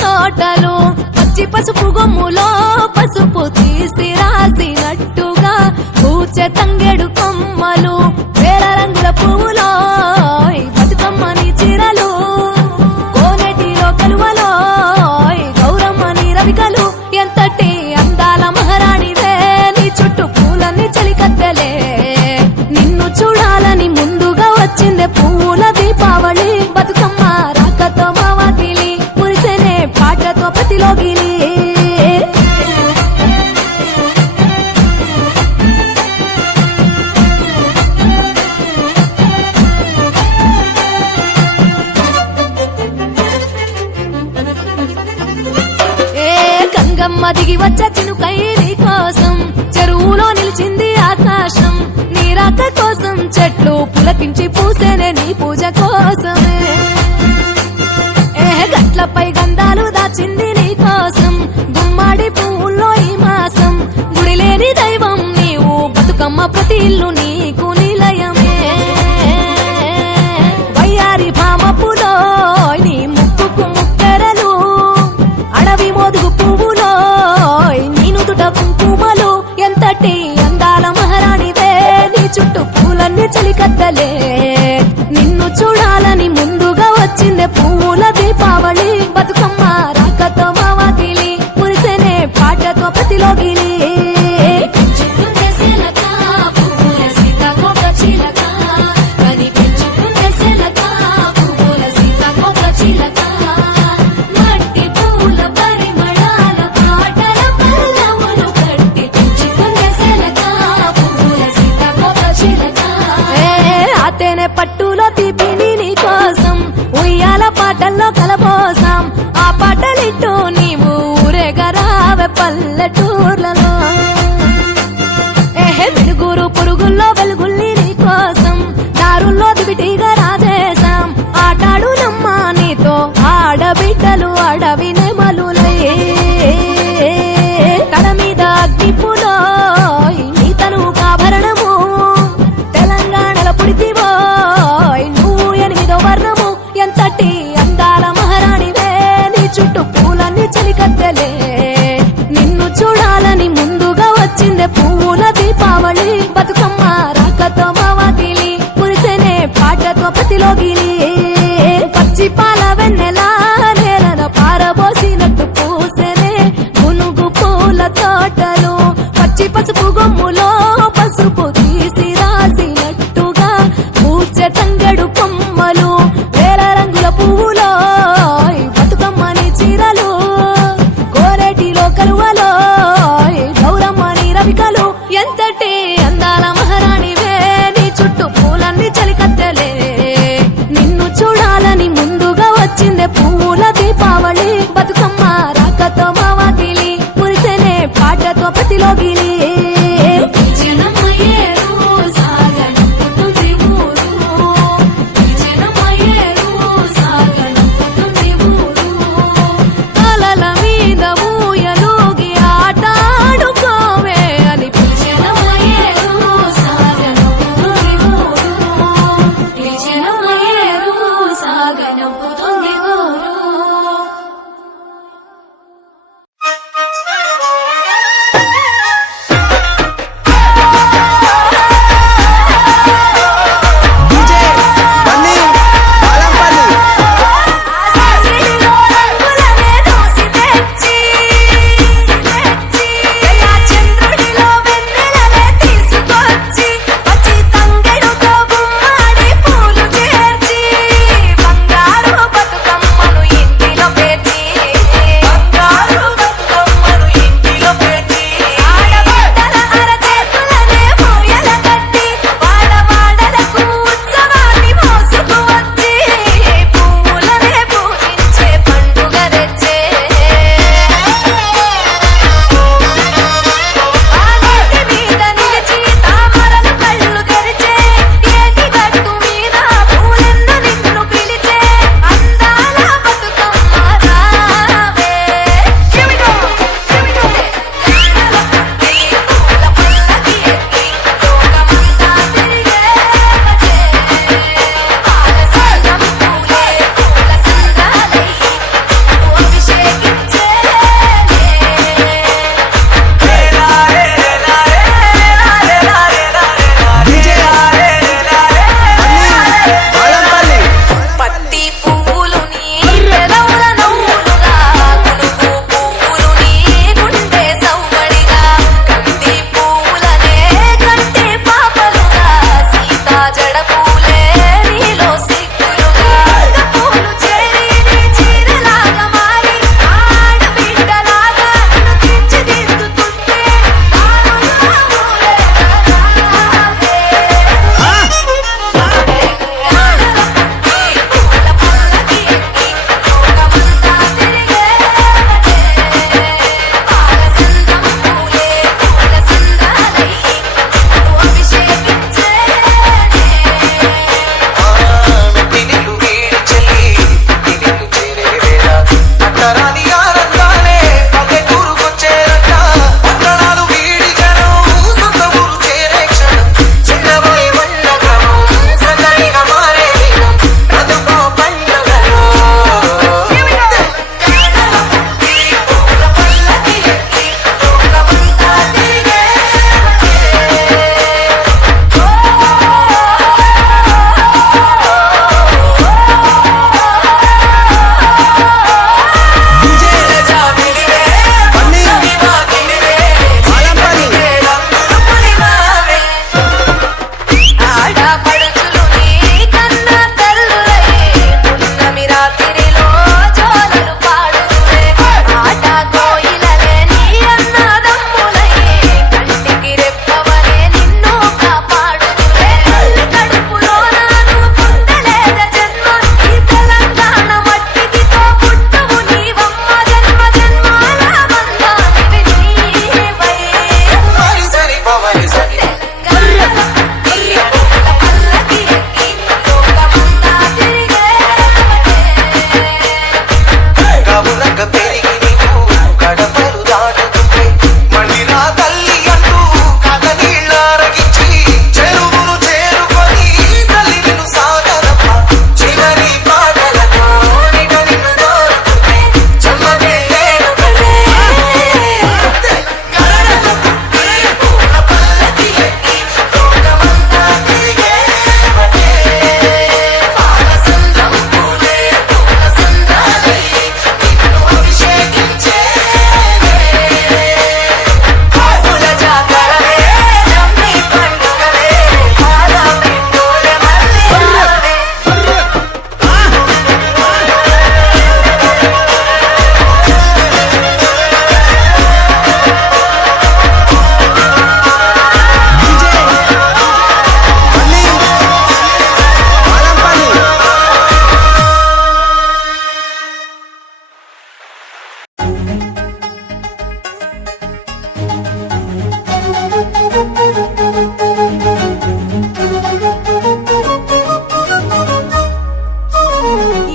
తోటలు పచ్చి పసుపు గొమ్ములో పసుపు తీసి రాసినట్టుగా పూచే తంగెడు కొమ్మలు వేల రంగుల పువ్వులో బతుకమ్మని చీరలు కోనేటిలో కలువలో గౌరమ్మని రవికలు ఎంతటి అందాల మహారాణివే నీ చుట్టూ పూలన్నీ చలికత్తెలే నిన్ను చూడాలని ముందుగా వచ్చిందే పూల దీపావళి బతుకమ్మ రాకతో మావాకిలి మురిసెనే పాటతో ప్రతిలోగిలి గంగమ్మ దిగి వచ్చ చినుకై నీ కోసం చెరువులో నిలిచింది ఆకాశం నీ రాక కోసం చెట్లు పులకించి పూసేనే నీ పూజ కోసమే గట్లపై గంధాలు దాచింది నీ కోసం గుమ్మాడి పువ్వుల్లో ఈ మాసం గుడిలేని దైవం నీవు బతుకమ్మ ప్రతి ఇల్లు నీకు నిలయమే వయ్యారి భామపులో నీ ముక్కుకు ముక్కెరలు అడవి మోదుగు పువ్వులో నీను దుట కుంకుమలు ఎంతటి అందాల మహారాణివే నీ చుట్టూ పూలన్నీ చలికత్తలే నిన్ను చూడాలని ముందుగా వచ్చిందే పూల దీపావళి బతుకమ్మ రాకతో మావాకిలి మురిసెనే పాటతో ప్రతిలోగిలి పట్టులో తీపిని నీ కోసం ఉయ్యాల పాటల్లో కలపోసాం ఆ పాటలిట్టు నీవు ఊరేగరావే పల్లెటూర్లలో వెలుగురు పురుగుల్లో వెలుగుల్ని నీ కోసం దారుల్లో దివిటిగా రాజేశాం ఆటాడు నమ్మ నీతో ఆడబిడ్డలు అడవి నెమలులై తల మీద అగ్నిపులో నీ తను కాభరణము తెలంగాణలో పుడితివో నువ్వు 8వ వర్ణము ఎంతటి అందాల మహారాణివే నీ చుట్టూ పూలన్నీ చలికత్తెలే నిన్ను చూడాలని ముందుగా వచ్చిందే పూల దీపావళి బతుకమ్మ రాకతో మావాకిలి మురిసెనే పాటతో ప్రతిలోగిలి పచ్చి పాల వెన్నెలా నేలన పారబోసినట్టు పూసెనే గునుగు పూల తోటలు పచ్చి పసుపు గొమ్ములో పసుపు తీసి రాసినట్టుగా పూచే తంగెడు కొమ్మలు వేల రంగుల పువ్వులో బతుకమ్మని చీరలు కోరేటిలో కలువలో గౌరమ్మని రవికలు ఎంతటి అందాల మహారాణివే నీ చుట్టూ పూలన్నీ చలికత్తెలే నిన్ను చూడాలని ముందుగా వచ్చిందే పూల దీపావళి బతుకమ్మ రాకతో మావాకిలి మురిసెనే పాటతో ప్రతిలోగిలి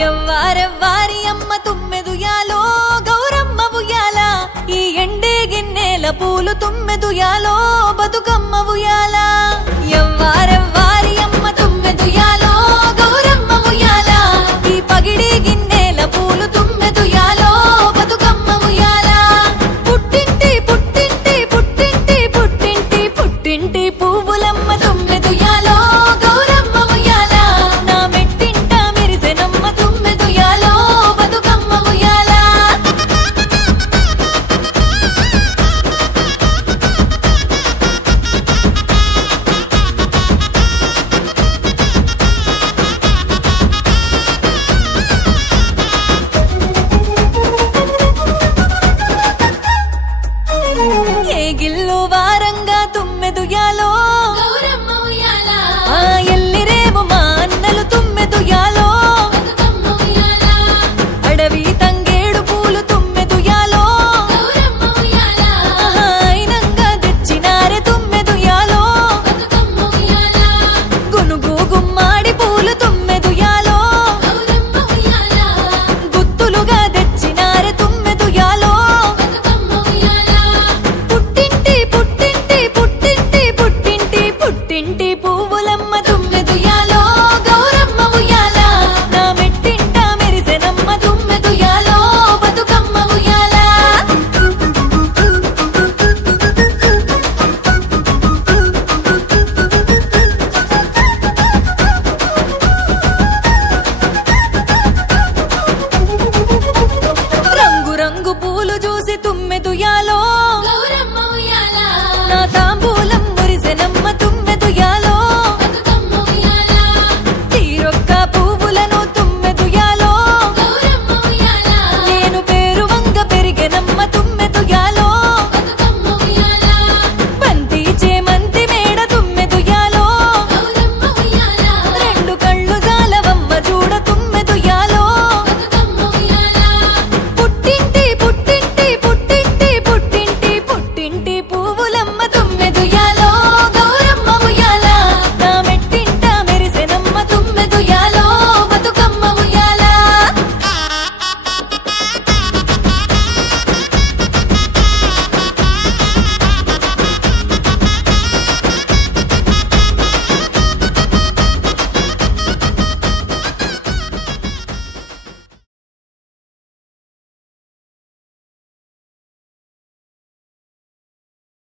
ఎవ్వారెవ్వారి అమ్మ తుమ్మెదుయాలో గౌరమ్మ ఉయ్యాల ఈ ఎండే గిన్నెల పూలు తుమ్మెదుయాలో బతుకమ్మ ఉయ్యాల ఎవ్వారెవ్వారి అమ్మ తుమ్మెదుయాలో గౌరమ్మ ఉయ్యాల ఈ పగిడి గిన్నెల పూలు తుమ్మెదుయాలో బతుకమ్మ ఉయ్యాల పుట్టింటి పుట్టింటి పుట్టింటి పుట్టింటి పుట్టింటి పువ్వులమ్మ తుమ్మెదుయాలో గౌరమ్మ ఉయ్యాల నా మెట్టింట మెరిసెనమ్మ తుమ్మెదుయాలో బతుకమ్మ ఉయ్యాల ఏ గిల్లు వారంగా తుమ్మెదుయాలో